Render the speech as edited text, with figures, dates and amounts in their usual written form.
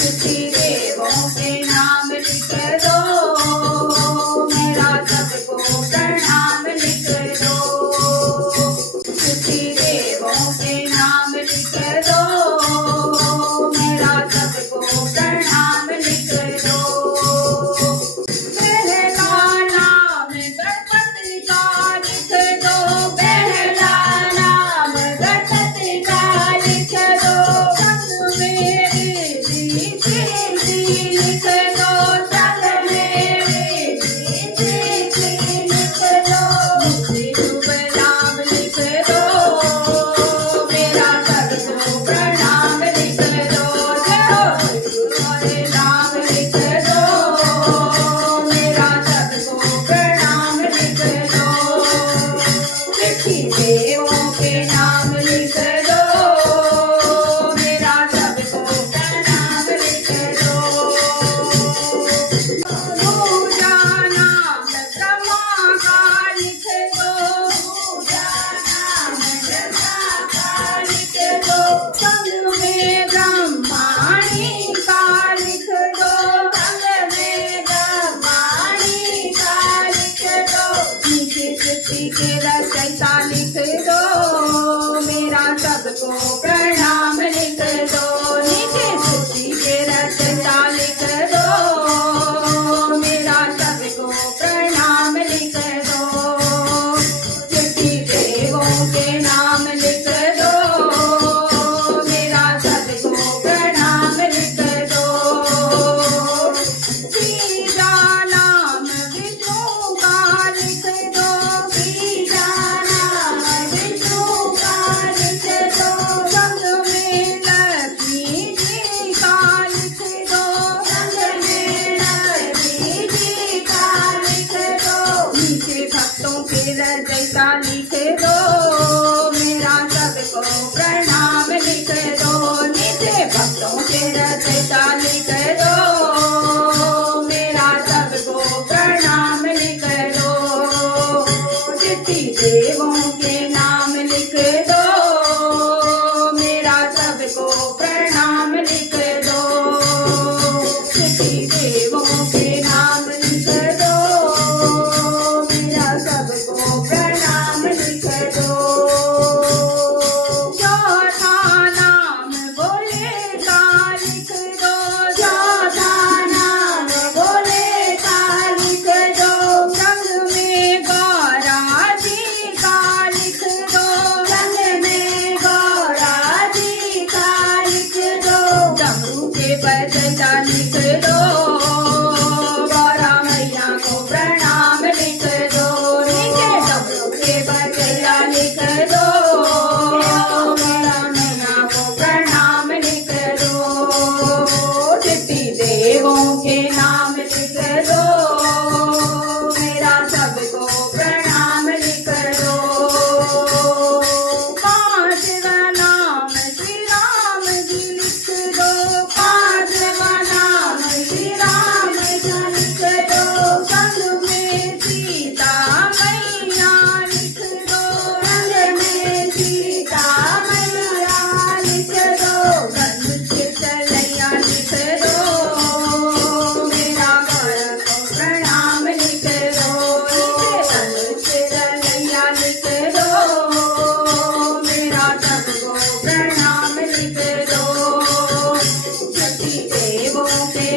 तिथि देवों के नाम लिख दो, मेरा सबको प्रणाम लिख दो। तिथि देवों के नाम लिख दो, मेरा सबको प्रणाम लिख दो। पहला नाम गणपति का लिख दो, पहला नाम गणपति का लिख दो। संग में रिद्धि सिद्धि लिख दो, संग में रिद्धि सिद्धि लिख दो। मुक्ति शुभ लाभ लिख दो, मेरा सबको प्रणाम लिख दो। जय हो गुरु हरे नाम लिख दो, मेरा सबको प्रणाम लिख दो। तिथि देवों के नाम लिख दो, मेरा सबको प्रणाम लिख दो। पूजा नाम ब्रह्मा का लिख दो, पूजा नाम ब्रह्मा का लिख दो। संग में ब्रह्माणी का लिख दो, संग में ब्रह्माणी का लिख दो। नीचे सृष्टि के रचयिता लिख दो, मेरा सबको प्रणाम लिख दो। नीचे सृष्टि के रचयिता लिख दो, मेरा सबको प्रणाम लिख दो। तिथि देवों के नाम लिख दो, मेरा सबको प्रणाम लिख दो। तीजा नाम विष्णु का लिख दो, तीजा नाम विष्णु का लिख दो। संग में लक्ष्मी जी का लिख दो, संग में लक्ष्मी जी का लिख दो। नीचे भक्तों के रचयिता लिख दो, मेरा सबको प्रणाम लिख दो। नीचे भक्तों के रचयिता लिख दो, मेरा सबको प्रणाम लिख दो। तिथि देवों के नाम लिख दो, मेरा सबको प्रणाम लिख दो। तिथि देवों के नाम लिख दो, मेरा सबको प्रणाम लिख दो। चौथा नाम भोले का लिख दो, चौथा नाम भोले का लिख दो। संग में गौरा जी का लिख दो, संग में गौरा जी का लिख दो। डमरू के बजता लिख दो, गौरा मैया को प्रणाम लिख दो। नीचे डमरू के बजता लिख दो, गौरा मैया को प्रणाम लिख दो। तिथि देवों के नाम लिख दो, मेरा सबको प्रणाम लिख दो। पांचवा नाम श्री राम जी लिख दो, पांचवा नाम श्री राम जी लिख दो। संग में सीता मैया लिख दो, संग में सीता मैया लिख दो। धनुष चलैया लिख दो, मेरा गौर को प्रणाम लिख दो। धनुष चलैया लिख दो, मेरा सबको प्रणाम लिख दो। सती देवों के